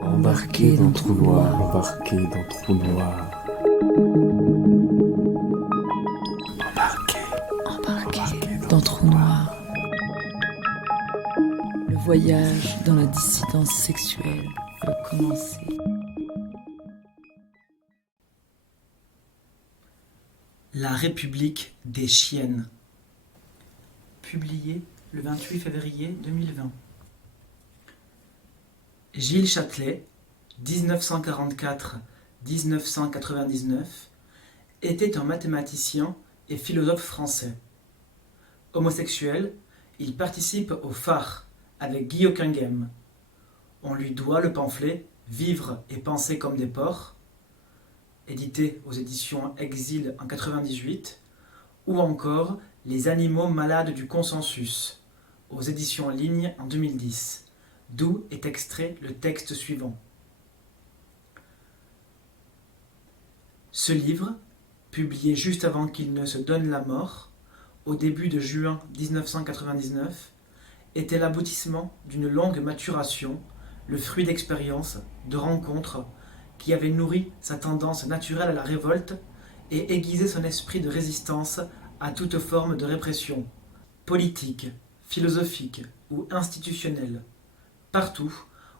Embarqué dans trou noir, embarqué dans trou noir. Embarqué dans trou noir. Le voyage dans la dissidence sexuelle peut commencer. La République des chiennes. Publié le 28 février 2020. Gilles Châtelet, 1944-1999, était un mathématicien et philosophe français. Homosexuel, il participe au Phare avec Guy Hocquenghem. On lui doit le pamphlet « Vivre et penser comme des porcs », édité aux éditions Exil en 1998, ou encore « Les animaux malades du consensus », aux éditions Ligne en 2010. D'où est extrait le texte suivant. Ce livre, publié juste avant qu'il ne se donne la mort, au début de juin 1999, était l'aboutissement d'une longue maturation, le fruit d'expériences, de rencontres, qui avaient nourri sa tendance naturelle à la révolte et aiguisé son esprit de résistance à toute forme de répression, politique, philosophique ou institutionnelle. Partout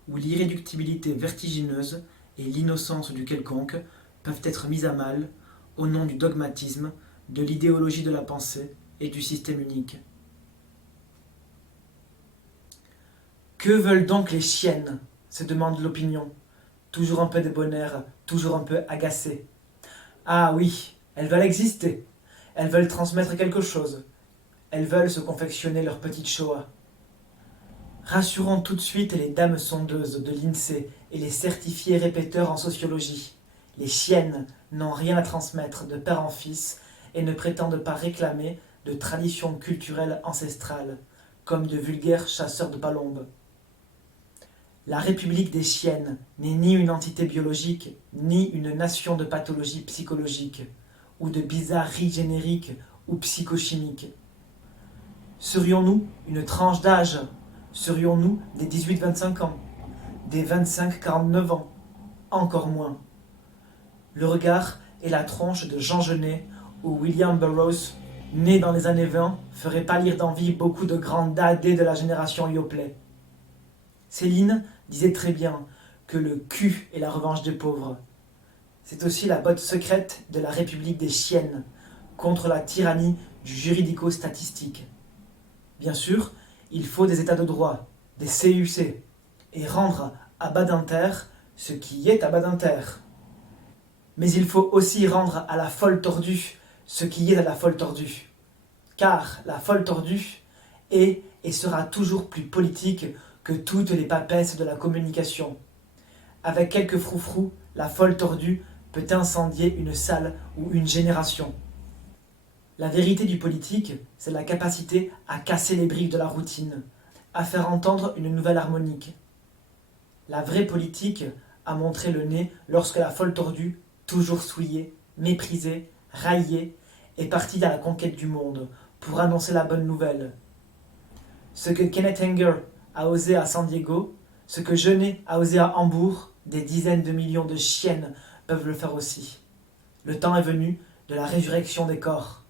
où l'irréductibilité vertigineuse et l'innocence du quelconque peuvent être mises à mal au nom du dogmatisme, de l'idéologie de la pensée et du système unique. Que veulent donc les chiennes ? Se demande l'opinion, toujours un peu débonnaire, toujours un peu agacée. Ah oui, elles veulent exister, elles veulent transmettre quelque chose, elles veulent se confectionner leur petite Shoah. Rassurons tout de suite les dames sondeuses de l'INSEE et les certifiés répéteurs en sociologie. Les chiennes n'ont rien à transmettre de père en fils et ne prétendent pas réclamer de traditions culturelles ancestrales, comme de vulgaires chasseurs de palombes. La République des chiennes n'est ni une entité biologique, ni une nation de pathologie psychologique, ou de bizarreries génériques ou psychochimiques. Serions-nous une tranche d'âge ? Serions-nous des 18-25 ans, des 25-49 ans, encore moins. Le regard et la tronche de Jean Genet ou William Burroughs, nés dans les années 20, feraient pâlir d'envie beaucoup de grands dadés de la génération Yoplait. Céline disait très bien que le cul est la revanche des pauvres. C'est aussi la botte secrète de la République des chiennes, contre la tyrannie du juridico-statistique. Bien sûr, il faut des états de droit, des CUC, et rendre à Badinter ce qui est à Badinter. Mais il faut aussi rendre à la folle tordue ce qui est à la folle tordue. Car la folle tordue est et sera toujours plus politique que toutes les papesses de la communication. Avec quelques froufrous, la folle tordue peut incendier une salle ou une génération. La vérité du politique, c'est la capacité à casser les briques de la routine, à faire entendre une nouvelle harmonique. La vraie politique a montré le nez lorsque la folle tordue, toujours souillée, méprisée, raillée, est partie à la conquête du monde pour annoncer la bonne nouvelle. Ce que Kenneth Anger a osé à San Diego, ce que Genet a osé à Hambourg, des dizaines de millions de chiennes peuvent le faire aussi. Le temps est venu de la résurrection des corps.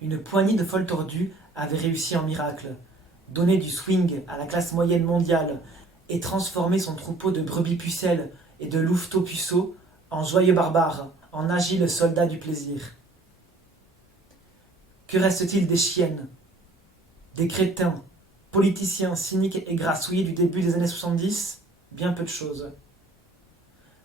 Une poignée de folles tordues avait réussi un miracle, donner du swing à la classe moyenne mondiale et transformer son troupeau de brebis pucelles et de louveteaux puceaux en joyeux barbares, en agiles soldats du plaisir. Que reste-t-il des chiennes ? Des crétins, politiciens cyniques et grassouillés du début des années 70 ? Bien peu de choses.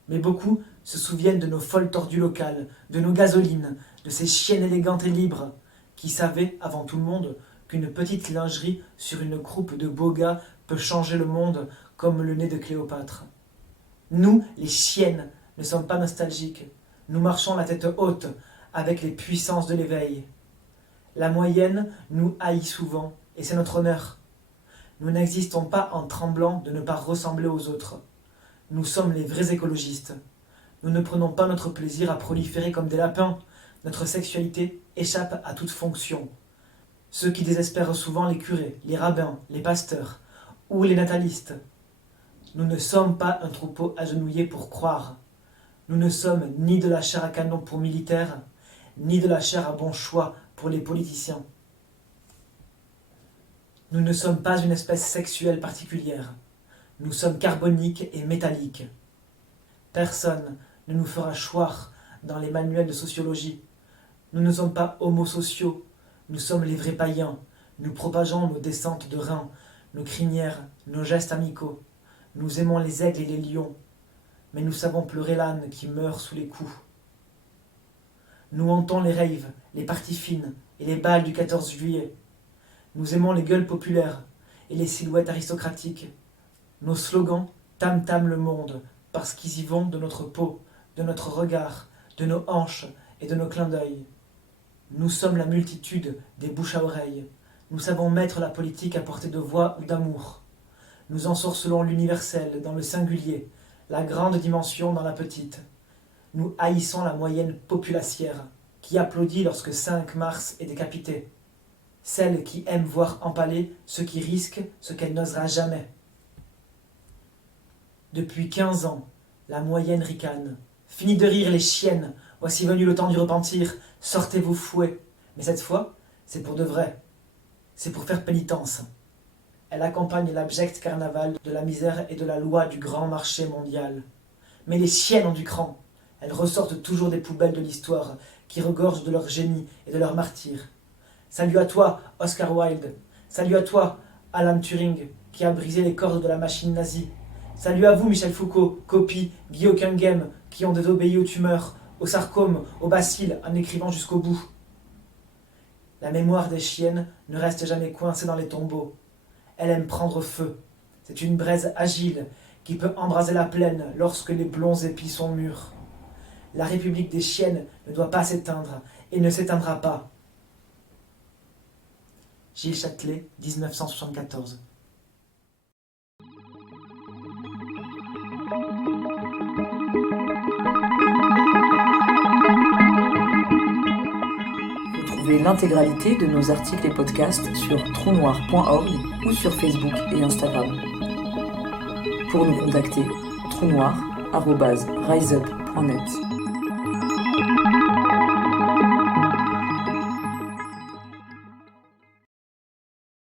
Mais beaucoup se souviennent de nos folles tordues locales, de nos gasolines, de ces chiennes élégantes et libres, qui savaient, avant tout le monde, qu'une petite lingerie sur une croupe de beaux gars peut changer le monde comme le nez de Cléopâtre. Nous, les chiennes, ne sommes pas nostalgiques. Nous marchons la tête haute avec les puissances de l'éveil. La moyenne nous haït souvent, et c'est notre honneur. Nous n'existons pas en tremblant de ne pas ressembler aux autres. Nous sommes les vrais écologistes. Nous ne prenons pas notre plaisir à proliférer comme des lapins. Notre sexualité échappent à toute fonction. Ceux qui désespèrent souvent les curés, les rabbins, les pasteurs ou les natalistes. Nous ne sommes pas un troupeau agenouillé pour croire. Nous ne sommes ni de la chair à canon pour militaires, ni de la chair à bon choix pour les politiciens. Nous ne sommes pas une espèce sexuelle particulière. Nous sommes carboniques et métalliques. Personne ne nous fera choir dans les manuels de sociologie. Nous ne sommes pas homosociaux, nous sommes les vrais païens. Nous propageons nos descentes de reins, nos crinières, nos gestes amicaux. Nous aimons les aigles et les lions, mais nous savons pleurer l'âne qui meurt sous les coups. Nous hantons les raves, les parties fines et les bals du 14 juillet. Nous aimons les gueules populaires et les silhouettes aristocratiques. Nos slogans tam-tam le monde, parce qu'ils y vont de notre peau, de notre regard, de nos hanches et de nos clins d'œil. Nous sommes la multitude des bouches à oreille. Nous savons mettre la politique à portée de voix ou d'amour. Nous ensorcelons l'universel dans le singulier, la grande dimension dans la petite. Nous haïssons la moyenne populacière, qui applaudit lorsque 5 Mars est décapité. Celle qui aime voir empaler ceux qui risquent ce qu'elle n'osera jamais. Depuis 15 ans, la moyenne ricane. Fini de rire les chiennes, voici venu le temps du repentir, sortez vos fouets. Mais cette fois, c'est pour de vrai. C'est pour faire pénitence. Elle accompagne l'abject carnaval de la misère et de la loi du grand marché mondial. Mais les chiennes ont du cran. Elles ressortent toujours des poubelles de l'histoire, qui regorgent de leur génie et de leur martyr. Salut à toi, Oscar Wilde. Salut à toi, Alan Turing, qui a brisé les cordes de la machine nazie. Salut à vous, Michel Foucault, Copy, Guy Hockenheim, qui ont désobéi aux tumeurs, au sarcome, au bacille, en écrivant jusqu'au bout. La mémoire des chiennes ne reste jamais coincée dans les tombeaux. Elle aime prendre feu. C'est une braise agile qui peut embraser la plaine lorsque les blonds épis sont mûrs. La République des chiennes ne doit pas s'éteindre et ne s'éteindra pas. Gilles Châtelet, 1974. Retrouvez l'intégralité de nos articles et podcasts sur trounoir.org ou sur Facebook et Instagram. Pour nous contacter, trounoir@riseup.net.